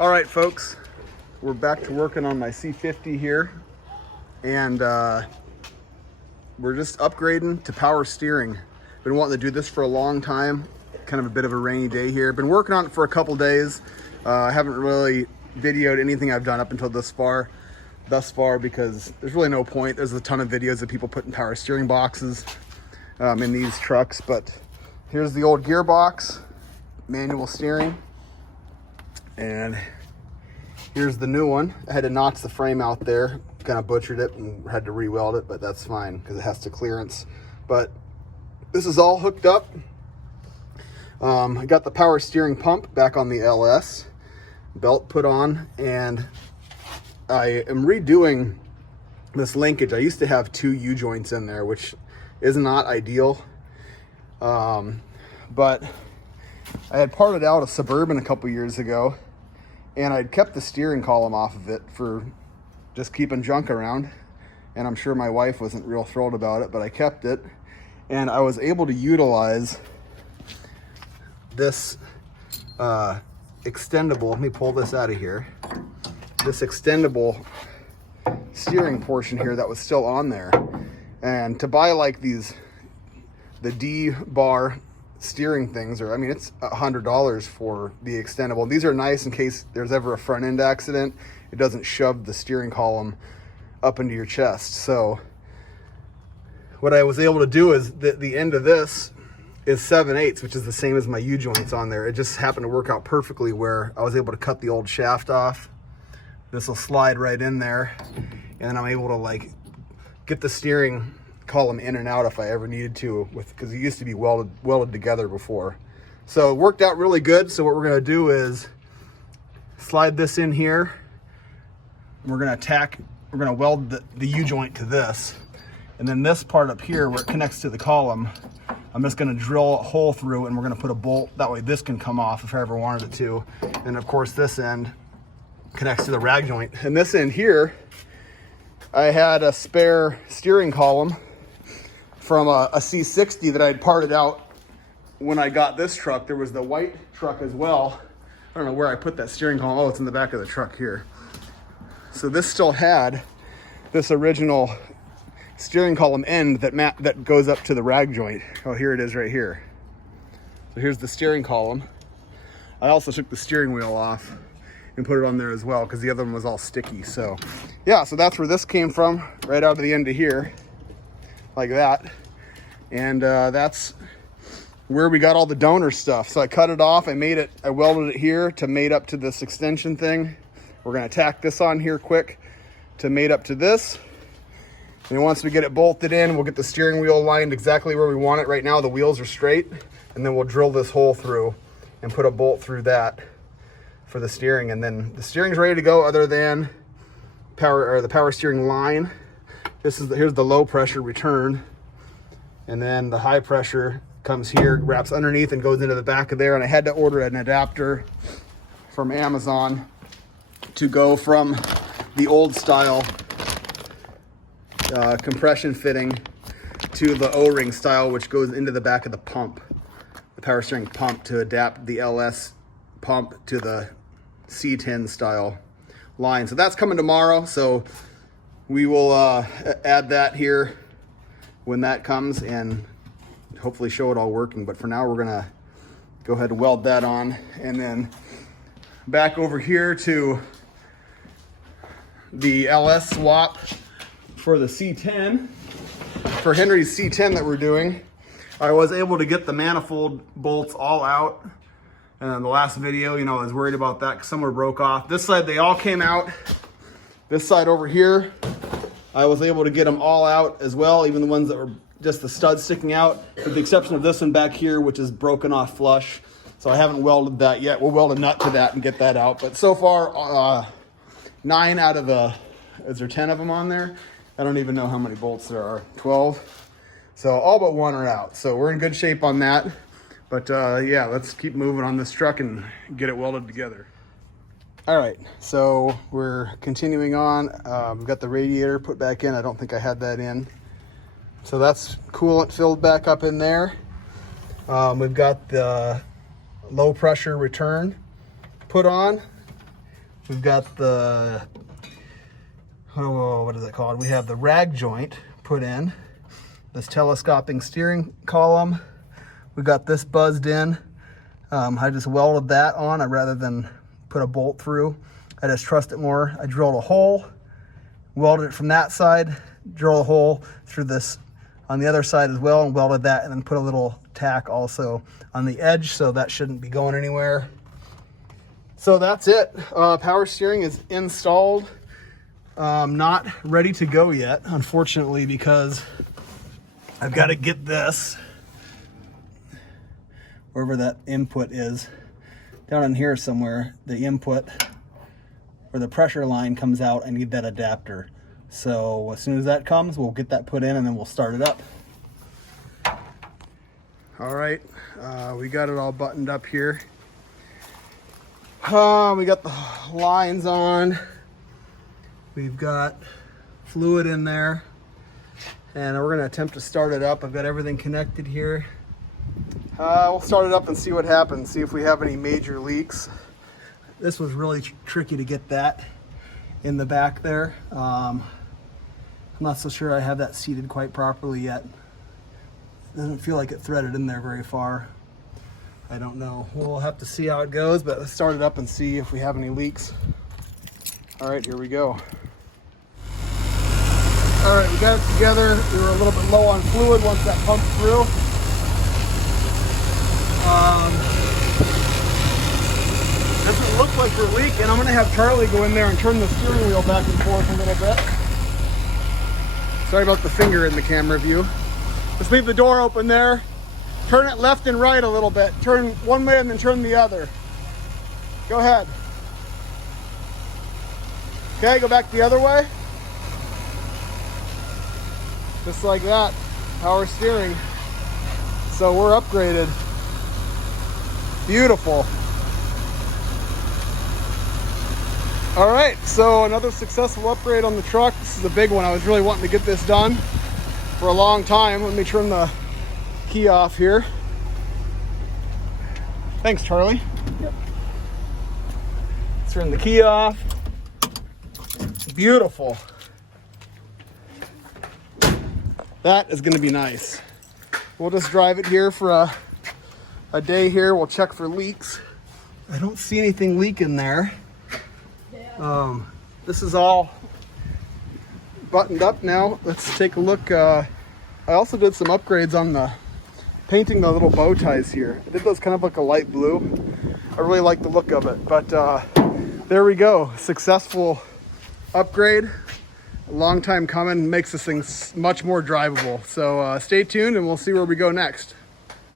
All right, folks, we're back to working on my C50 here, and we're just upgrading to power steering. Been wanting to do this for a long time, kind of a bit of a rainy day here. Been working on it for a couple days. I haven't really videoed anything I've done up until thus far, because there's really no point. There's a ton of videos of people putting power steering boxes in these trucks, but here's the old gearbox, manual steering. And here's the new one. I had to notch the frame out there, kind of butchered it and had to re-weld it, but that's fine because it has to clearance. But this is all hooked up. I got the power steering pump back on the LS, belt put on, and I am redoing this linkage. I used to have two U-joints in there, which is not ideal. But I had parted out a Suburban a couple years ago, and I'd kept the steering column off of it for just keeping junk around. And I'm sure my wife wasn't real thrilled about it, but I kept it. And I was able to utilize this extendable, let me pull this out of here, this extendable steering portion here that was still on there. And to buy like these, the D-bar steering things, or I mean, it's $100 for the extendable. These are nice in case there's ever a front end accident. It doesn't shove the steering column up into your chest. So what I was able to do is the end of this is 7/8, which is the same as my U-joints on there. It just happened to work out perfectly where I was able to cut the old shaft off. This will slide right in there, and then I'm able to like get the steering column in and out if I ever needed to, because it used to be welded together before. So it worked out really good. So what we're going to do is slide this in here. We're going to weld the U-joint to this, and then this part up here where it connects to the column, I'm just going to drill a hole through, and we're going to put a bolt. That way this can come off if I ever wanted it to. And of course this end connects to the rag joint. And this end here, I had a spare steering column from a C60 that I had parted out when I got this truck. There was the white truck as well. I don't know where I put that steering column. Oh, it's in the back of the truck here. So this still had this original steering column end that goes up to the rag joint. Oh, here it is right here. So here's the steering column. I also took the steering wheel off and put it on there as well because the other one was all sticky. So yeah, so that's where this came from, right out of the end of here, like that. And that's where we got all the donor stuff. So I cut it off, I welded it here to mate up to this extension thing. We're gonna tack this on here quick to mate up to this. And once we get it bolted in, we'll get the steering wheel lined exactly where we want it. Right now the wheels are straight, and then we'll drill this hole through and put a bolt through that for the steering. And then the steering's ready to go, other than the power steering line. Here's the low pressure return, and then the high pressure comes here, wraps underneath and goes into the back of there. And I had to order an adapter from Amazon to go from the old style compression fitting to the O-ring style, which goes into the back of the pump, the power steering pump, to adapt the LS pump to the C10 style line. So that's coming tomorrow. So we will add that here when that comes and hopefully show it all working. But for now, we're gonna go ahead and weld that on, and then back over here to the LS swap for the C10, for Henry's C10 that we're doing. I was able to get the manifold bolts all out. And in the last video, I was worried about that because some were broke off. This side, they all came out. This side over here, I was able to get them all out as well, even the ones that were just the studs sticking out, with the exception of this one back here, which is broken off flush. So I haven't welded that yet. We'll weld a nut to that and get that out. But so far, 9 out of is there 10 of them on there? I don't even know how many bolts there are, 12. So all but 1 are out. So we're in good shape on that. But yeah, let's keep moving on this truck and get it welded together. All right, so we're continuing on. We've got the radiator put back in. I don't think I had that in. So that's coolant filled back up in there. We've got the low pressure return put on. We've got the, what is it called? We have the rag joint put in, this telescoping steering column. We got this buzzed in. I just welded that on rather than put a bolt through. I just trust it more. I drilled a hole, welded it from that side, drilled a hole through this on the other side as well, and welded that, and then put a little tack also on the edge, so that shouldn't be going anywhere. So that's it. Power steering is installed. Not ready to go yet, unfortunately, because I've got to get this, wherever that input is, down in here somewhere, the input where the pressure line comes out. I need that adapter. So as soon as that comes, we'll get that put in and then we'll start it up. All right, we got it all buttoned up here. We got the lines on. We've got fluid in there, and we're gonna attempt to start it up. I've got everything connected here. We'll start it up and see what happens, see if we have any major leaks. This was really tricky to get that in the back there. I'm not so sure I have that seated quite properly yet. Doesn't feel like it threaded in there very far. I don't know. We'll have to see how it goes, but let's start it up and see if we have any leaks. All right, here we go. All right, we got it together. We were a little bit low on fluid once that pumped through. Doesn't look like we're leaking. I'm gonna have Charlie go in there and turn the steering wheel back and forth a little bit. Sorry about the finger in the camera view. Just leave the door open there. Turn it left and right a little bit. Turn one way and then turn the other. Go ahead. Okay, go back the other way. Just like that. Power steering. So we're upgraded. Beautiful. All right, so another successful upgrade on the truck. This is a big one. I was really wanting to get this done for a long time. Let me turn the key off here. Thanks, Charlie. Yep. Let's turn the key off. Beautiful. That is going to be nice. We'll just drive it here for a day here. We'll check for leaks. I don't see anything leaking there. This is all buttoned up now. Let's take a look. I also did some upgrades on the painting the little bow ties here. I did those kind of like a light blue. I really like the look of it, but there we go. Successful upgrade. A long time coming, makes this thing much more drivable. So stay tuned and we'll see where we go next.